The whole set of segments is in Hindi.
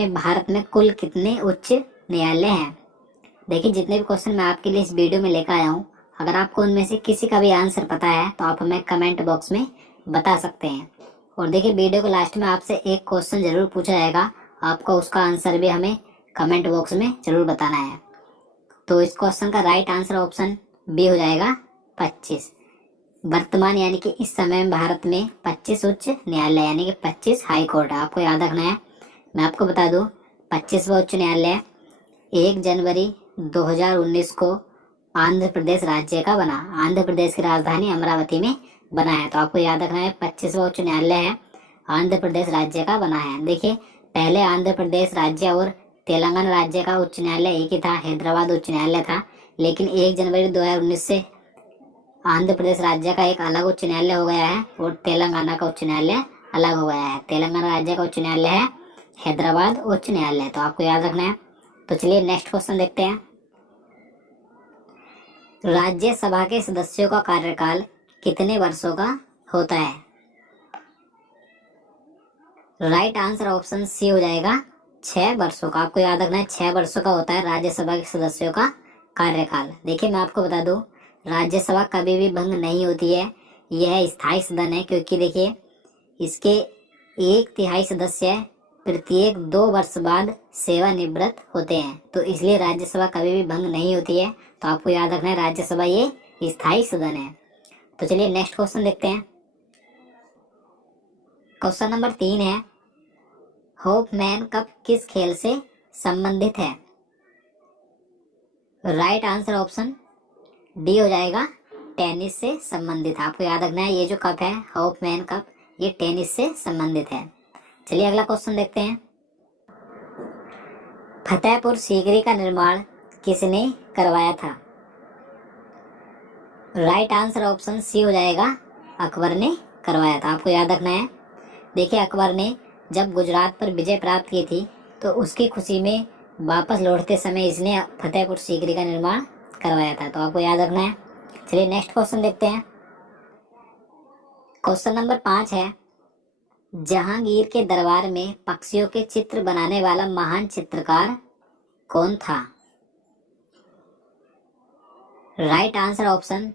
में भारत में कुल कितने उच्च न्यायालय हैं? देखिए, जितने भी क्वेश्चन मैं आपके लिए इस वीडियो में लेकर आया हूँ, अगर आपको उनमें से किसी का भी आंसर पता है तो आप हमें कमेंट बॉक्स में बता सकते हैं। और देखिए, वीडियो के लास्ट में आपसे एक क्वेश्चन जरूर पूछा जाएगा, आपको उसका आंसर भी हमें कमेंट बॉक्स में जरूर बताना है। तो इस क्वेश्चन का राइट आंसर ऑप्शन बी हो जाएगा 25। वर्तमान यानी कि इस समय में भारत में 25 उच्च न्यायालय यानी कि 25 हाई कोर्ट आपको याद रखना है। मैं आपको बता दूं, 25वां उच्च न्यायालय 1 जनवरी 2019 को आंध्र प्रदेश राज्य का बना। आंध्र प्रदेश की राजधानी अमरावती में बना है। तो आपको याद रखना है 25वां उच्च न्यायालय है, आंध्र प्रदेश राज्य का बना है। देखिए, पहले आंध्र प्रदेश राज्य और तेलंगाना राज्य का उच्च न्यायालय एक ही था, हैदराबाद उच्च न्यायालय था। लेकिन 1 जनवरी 2019 से आंध्र प्रदेश राज्य का एक अलग उच्च न्यायालय हो गया है और तेलंगाना का उच्च न्यायालय अलग हो गया है। तेलंगाना राज्य का उच्च न्यायालय है हैदराबाद उच्च न्यायालय। तो आपको याद रखना है। तो चलिए नेक्स्ट क्वेश्चन देखते हैं। राज्यसभा के सदस्यों का कार्यकाल कितने वर्षों का होता है? राइट आंसर ऑप्शन सी हो जाएगा 6 वर्षों का। आपको याद रखना है 6 वर्षों का होता है राज्यसभा के सदस्यों का कार्यकाल। देखिए, मैं आपको बता दूं, राज्यसभा कभी भी भंग नहीं होती है, यह स्थायी सदन है। क्योंकि देखिए, इसके 1/3 सदस्य प्रत्येक 2 वर्ष बाद सेवानिवृत्त होते हैं, तो इसलिए राज्यसभा कभी भी भंग नहीं होती है। तो आपको याद रखना है राज्यसभा ये स्थायी सदन है। तो चलिए नेक्स्ट क्वेश्चन देखते हैं। क्वेश्चन नंबर 3 है, होपमैन कप किस खेल से संबंधित है? राइट आंसर ऑप्शन डी हो जाएगा टेनिस से संबंधित। आपको याद रखना है ये जो कप है होपमैन कप, ये टेनिस से संबंधित है। चलिए अगला क्वेश्चन देखते हैं। फतेहपुर सीकरी का निर्माण किसने करवाया था? राइट आंसर ऑप्शन सी हो जाएगा अकबर ने करवाया था। आपको याद रखना है। देखिए, अकबर ने जब गुजरात पर विजय प्राप्त की थी तो उसकी खुशी में वापस लौटते समय इसने फतेहपुर सीकरी का निर्माण करवाया था। तो आपको याद रखना है। चलिए नेक्स्ट क्वेश्चन देखते हैं। क्वेश्चन नंबर 5 है, जहांगीर के दरबार में पक्षियों के चित्र बनाने वाला महान चित्रकार कौन था? राइट आंसर ऑप्शन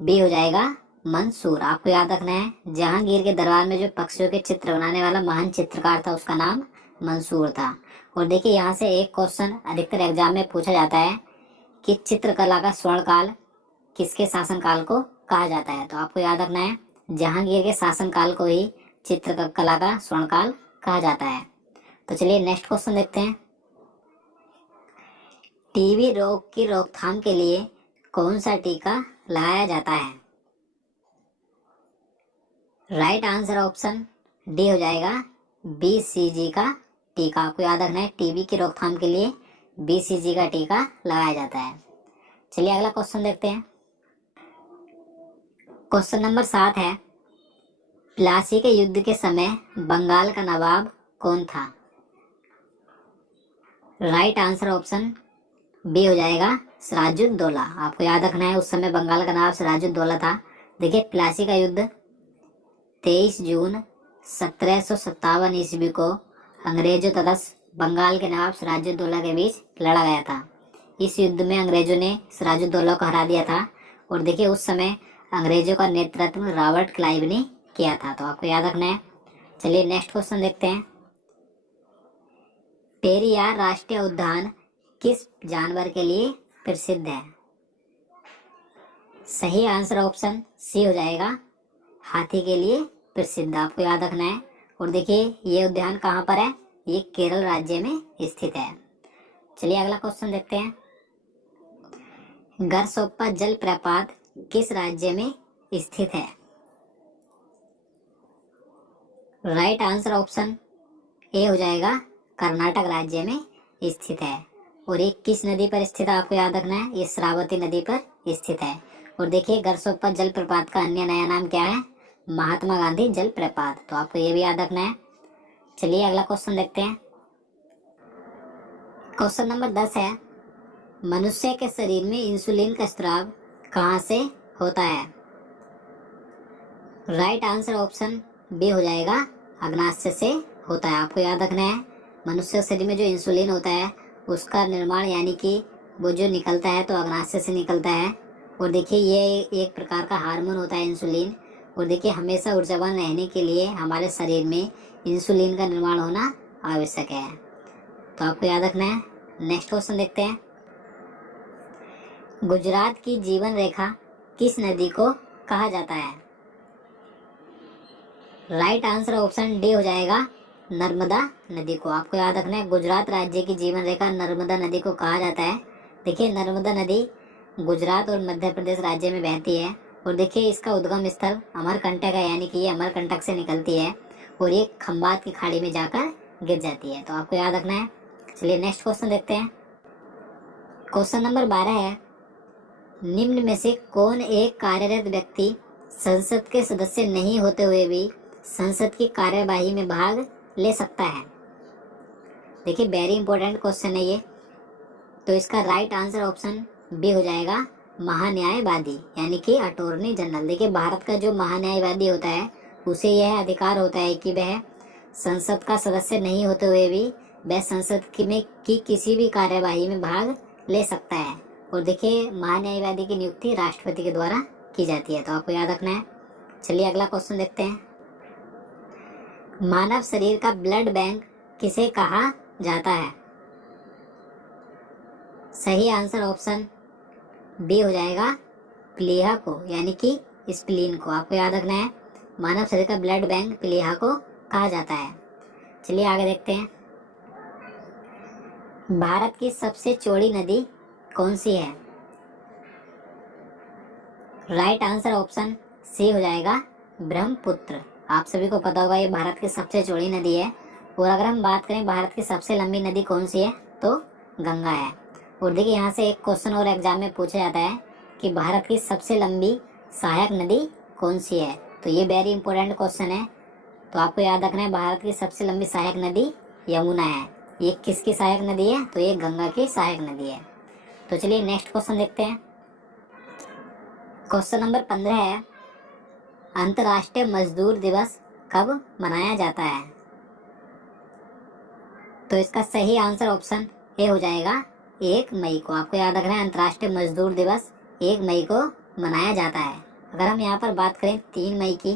बी हो जाएगा मंसूर। आपको याद रखना है जहांगीर के दरबार में जो पक्षियों के चित्र बनाने वाला महान चित्रकार था उसका नाम मंसूर था। और देखिए, यहाँ से एक क्वेश्चन अधिकतर एग्जाम में पूछा जाता है कि चित्रकला का स्वर्णकाल किसके शासनकाल को कहा जाता है? तो आपको याद रखना है जहांगीर के शासनकाल को ही चित्रकला का स्वर्णकाल कहा जाता है। तो चलिए नेक्स्ट क्वेश्चन देखते हैं। टीबी रोग की रोकथाम के लिए कौन सा टीका लगाया जाता है? राइट आंसर ऑप्शन डी हो जाएगा BCG का टीका। आपको याद रखना है टीबी की रोकथाम के लिए BCG का टीका लगाया जाता है। चलिए अगला क्वेश्चन देखते हैं। क्वेश्चन नंबर 7 है, प्लासी के युद्ध के समय बंगाल का नवाब कौन था? राइट आंसर ऑप्शन बी हो जाएगा सिराजुद्दौला। आपको याद रखना है उस समय बंगाल का नवाब सिराजुद्दौला था। देखिए, प्लासी का युद्ध 23 जून 1757 ईस्वी को अंग्रेजों तथा बंगाल के नवाब सिराजुद्दौला के बीच लड़ा गया था। इस युद्ध में अंग्रेजों ने सिराजुद्दौला को हरा दिया था। और देखिए, उस समय अंग्रेजों का नेतृत्व रॉबर्ट क्लाइव ने किया था। तो आपको याद रखना है। चलिए नेक्स्ट क्वेश्चन देखते हैं। पेरियार राष्ट्रीय उद्यान किस जानवर के लिए प्रसिद्ध है? सही आंसर ऑप्शन सी हो जाएगा हाथी के लिए प्रसिद्ध। आपको याद रखना है। और देखिए, ये उद्यान कहाँ पर है? ये केरल राज्य में स्थित है। चलिए अगला क्वेश्चन देखते हैं। गरसोप्पा जलप्रपात किस राज्य में स्थित है? राइट आंसर ऑप्शन ए हो जाएगा कर्नाटक राज्य में स्थित है। और ये किस नदी पर स्थित है? आपको याद रखना है ये श्रावती नदी पर स्थित है। और देखिए, गरसोप्पा जलप्रपात का अन्य नया नाम क्या है? महात्मा गांधी जलप्रपात। तो आपको ये भी याद रखना है। चलिए अगला क्वेश्चन देखते हैं। क्वेश्चन नंबर 10 है, मनुष्य के शरीर में इंसुलिन का स्राव कहाँ से होता है? राइट आंसर ऑप्शन बी हो जाएगा अग्नाशय से होता है। आपको याद रखना है मनुष्य शरीर में जो इंसुलिन होता है उसका निर्माण यानी कि वो जो निकलता है तो अग्नाशय से निकलता है। और देखिए ये एक प्रकार का हार्मोन होता है इंसुलिन। और देखिए हमेशा ऊर्जावान रहने के लिए हमारे शरीर में इंसुलिन का निर्माण होना आवश्यक है, तो आपको याद रखना है। नेक्स्ट क्वेश्चन देखते हैं। गुजरात की जीवन रेखा किस नदी को कहा जाता है? राइट आंसर ऑप्शन डी हो जाएगा, नर्मदा नदी को। आपको याद रखना है गुजरात राज्य की जीवन रेखा नर्मदा नदी को कहा जाता है। देखिए नर्मदा नदी गुजरात और मध्य प्रदेश राज्य में बहती है। और देखिए इसका उद्गम स्थल अमरकंटक है, यानी कि ये अमरकंटक से निकलती है और ये खंबात की खाड़ी में जाकर गिर जाती है, तो आपको याद रखना है। चलिए नेक्स्ट क्वेश्चन देखते हैं। क्वेश्चन नंबर 12 है, निम्न में से कौन एक कार्यरत व्यक्ति संसद के सदस्य नहीं होते हुए भी संसद की कार्यवाही में भाग ले सकता है? देखिए वेरी इंपॉर्टेंट क्वेश्चन है ये। तो इसका राइट आंसर ऑप्शन बी हो जाएगा, महान्यायवादी यानी कि अटॉर्नी जनरल। देखिए भारत का जो महान्यायवादी होता है उसे यह अधिकार होता है कि वह संसद का सदस्य नहीं होते हुए भी वह संसद की किसी भी कार्यवाही में भाग ले सकता है। और देखिए महान्यायवादी की नियुक्ति राष्ट्रपति के द्वारा की जाती है, तो आपको याद रखना है। चलिए अगला क्वेश्चन देखते हैं। मानव शरीर का ब्लड बैंक किसे कहा जाता है? सही आंसर ऑप्शन बी हो जाएगा, प्लीहा को यानी कि स्प्लीन को। आपको याद रखना है मानव शरीर का ब्लड बैंक प्लीहा को कहा जाता है। चलिए आगे देखते हैं। भारत की सबसे चौड़ी नदी कौन सी है? राइट आंसर ऑप्शन सी हो जाएगा, ब्रह्मपुत्र। आप सभी को पता होगा ये भारत की सबसे चौड़ी नदी है। और अगर हम बात करें भारत की सबसे लंबी नदी कौन सी है, तो गंगा है। और देखिए यहाँ से एक क्वेश्चन और एग्जाम में पूछा जाता है कि भारत की सबसे लंबी सहायक नदी कौन सी है, तो ये वेरी इंपॉर्टेंट क्वेश्चन है। तो आपको याद रखना है भारत की सबसे लंबी सहायक नदी यमुना है। ये किसकी सहायक नदी है, तो ये गंगा की सहायक नदी है। तो चलिए नेक्स्ट क्वेश्चन देखते हैं। क्वेश्चन नंबर 15 है, अंतर्राष्ट्रीय मजदूर दिवस कब मनाया जाता है? तो इसका सही आंसर ऑप्शन ए हो जाएगा, 1 मई को। आपको याद रखना है अंतर्राष्ट्रीय मजदूर दिवस 1 मई को मनाया जाता है। अगर हम यहाँ पर बात करें 3 मई की,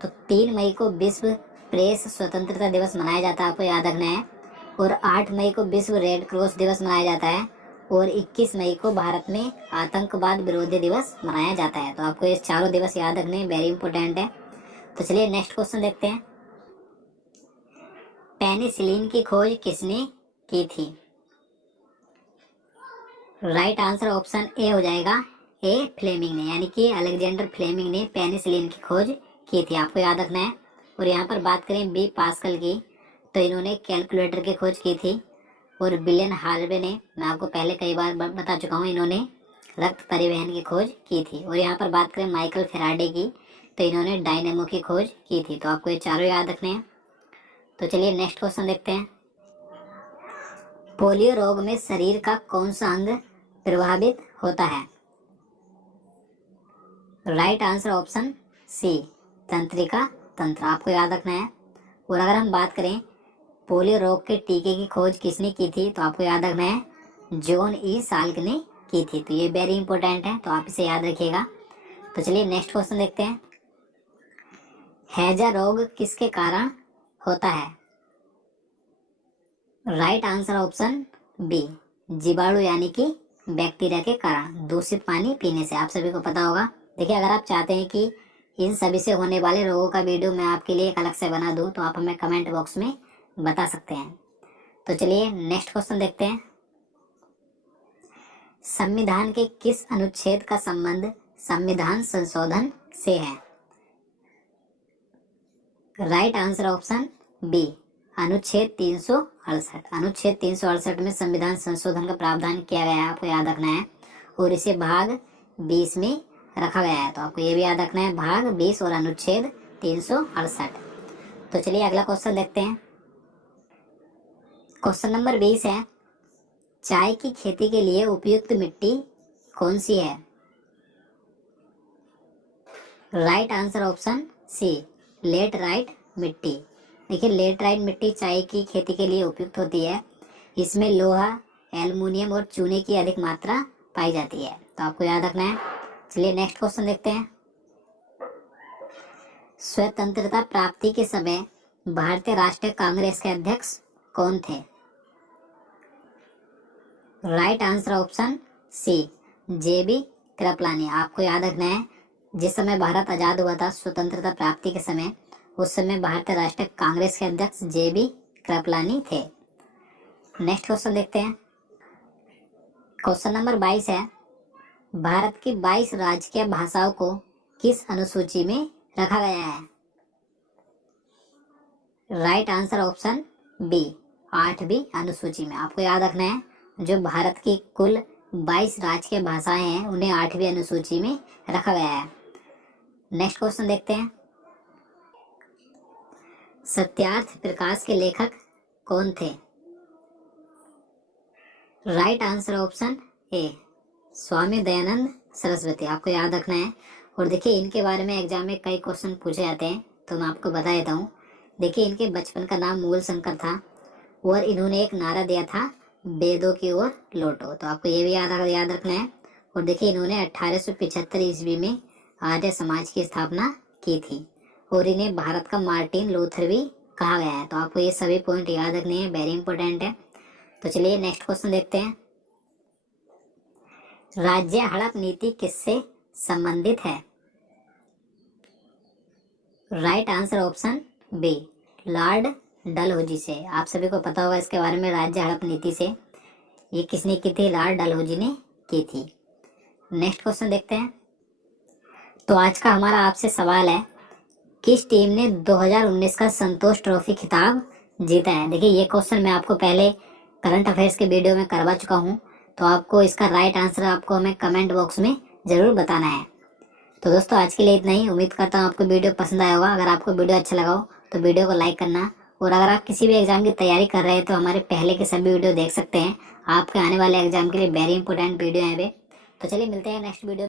तो 3 मई को विश्व प्रेस स्वतंत्रता दिवस मनाया जाता है, आपको याद रखना है। और 8 मई को विश्व रेड क्रॉस दिवस मनाया जाता है। और 21 मई को भारत में आतंकवाद विरोधी दिवस मनाया जाता है। तो आपको ये चारों दिवस याद रखने वेरी इंपॉर्टेंट है। तो चलिए नेक्स्ट क्वेश्चन देखते हैं। पेनिसिलिन की खोज किसने की थी? राइट आंसर ऑप्शन ए हो जाएगा, ए फ्लेमिंग ने, यानी कि अलेक्जेंडर फ्लेमिंग ने पेनिसिलिन की खोज की थी, आपको याद रखना है। और यहाँ पर बात करें बी पास्कल की, तो इन्होंने कैलकुलेटर की खोज की थी। और विलियम हार्वे ने, मैं आपको पहले कई बार बता चुका हूँ, इन्होंने रक्त परिवहन की खोज की थी। और यहाँ पर बात करें माइकल फेराडे की, तो इन्होंने डायनेमो की खोज की थी। तो आपको ये चारों याद रखने हैं। तो चलिए नेक्स्ट क्वेश्चन देखते हैं। पोलियो रोग में शरीर का कौन सा अंग प्रभावित होता है? राइट आंसर ऑप्शन सी, तंत्रिका तंत्र। आपको याद रखना है। और अगर हम बात करें पोलियो रोग के टीके की खोज किसने की थी, तो आपको याद रखना है जॉन ई साल्क ने की थी। तो ये वेरी इंपॉर्टेंट है, तो आप इसे याद रखिएगा। तो चलिए नेक्स्ट क्वेश्चन देखते हैं। हैजा रोग किसके कारण होता है? राइट आंसर ऑप्शन बी, जीवाणु यानी कि बैक्टीरिया के कारण, दूषित पानी पीने से। आप सभी को पता होगा। देखिए अगर आप चाहते हैं कि इन सभी से होने वाले रोगों का वीडियो मैं आपके लिए एक अलग से बना दूं, तो आप हमें कमेंट बॉक्स में बता सकते हैं। तो चलिए नेक्स्ट क्वेश्चन देखते हैं। संविधान के किस अनुच्छेद का संबंध संविधान संशोधन से है? राइट आंसर ऑप्शन बी, अनुच्छेद 368। अनुच्छेद 368 में संविधान संशोधन का प्रावधान किया गया है, आपको याद रखना है। और इसे भाग 20 में रखा गया है, तो आपको ये भी याद रखना है, भाग 20 और अनुच्छेद 368। तो चलिए अगला क्वेश्चन देखते हैं। क्वेश्चन नंबर 20 है, चाय की खेती के लिए उपयुक्त मिट्टी कौन सी है? Right answer option C, laterite मिट्टी। देखिए लेटराइट मिट्टी चाय की खेती के लिए उपयुक्त होती है। इसमें लोहा, एल्युमिनियम और चूने की अधिक मात्रा पाई जाती है, तो आपको याद रखना है। चलिए नेक्स्ट क्वेश्चन देखते हैं। स्वतंत्रता प्राप्ति के समय भारतीय राष्ट्रीय कांग्रेस के अध्यक्ष कौन थे? Right answer option C, JB Kripalani. आपको याद रखना है, जिस समय भारत आजाद हुआ था स्वतंत्रता प्राप्ति के समय, उस समय भारतीय राष्ट्रीय कांग्रेस के अध्यक्ष JB कृपलानी थे। नेक्स्ट क्वेश्चन देखते हैं। क्वेश्चन नंबर 22 है, भारत की 22 राजकीय भाषाओं को किस अनुसूची में रखा गया है? राइट आंसर ऑप्शन बी, 8वीं अनुसूची में। आपको याद रखना है, जो भारत की कुल 22 राजकीय भाषाएं हैं उन्हें 8वीं अनुसूची में रखा गया है। नेक्स्ट क्वेश्चन देखते हैं। सत्यार्थ प्रकाश के लेखक कौन थे? Right answer option A, Swami Dayanand Saraswati. आपको याद रखना है। और देखिए इनके बारे में एग्जाम में कई क्वेश्चन पूछे जाते हैं, तो मैं आपको बता देता हूँ। देखिए इनके बचपन का नाम मूल शंकर था और इन्होंने एक नारा दिया था, वेदों की ओर लौटो, तो आपको ये भी याद रखना है। और देखिए इन्होंने 1875 ईस्वी में आर्य समाज की स्थापना की थी और इन्हें भारत का मार्टिन लूथर भी कहा गया है। तो आपको ये सभी पॉइंट याद रखने हैं, वेरी इंपॉर्टेंट है। तो चलिए नेक्स्ट क्वेश्चन देखते हैं। राज्य हड़प नीति किससे संबंधित है? Right answer option B, Lord Dalhousie से। आप सभी को पता होगा इसके बारे में, राज्य हड़प नीति से ये किसने की थी? लॉर्ड डलहौजी ने की थी। नेक्स्ट क्वेश्चन देखते हैं। तो आज का हमारा आपसे सवाल है, किस टीम ने 2019 का संतोष ट्रॉफी खिताब जीता है? देखिए ये क्वेश्चन मैं आपको पहले करंट अफेयर्स के वीडियो में करवा चुका हूँ, तो आपको इसका राइट आंसर आपको हमें कमेंट बॉक्स में जरूर बताना है। तो दोस्तों आज के लिए इतना ही। उम्मीद करता हूँ आपको वीडियो पसंद आया होगा। अगर आपको वीडियो अच्छा लगा हो तो वीडियो को लाइक करना, और अगर आप किसी भी एग्जाम की तैयारी कर रहे हैं तो हमारे पहले के सभी वीडियो देख सकते हैं। आपके आने वाले एग्जाम के लिए वेरी इंपॉर्टेंट वीडियो है वे। तो चलिए मिलते हैं नेक्स्ट वीडियो।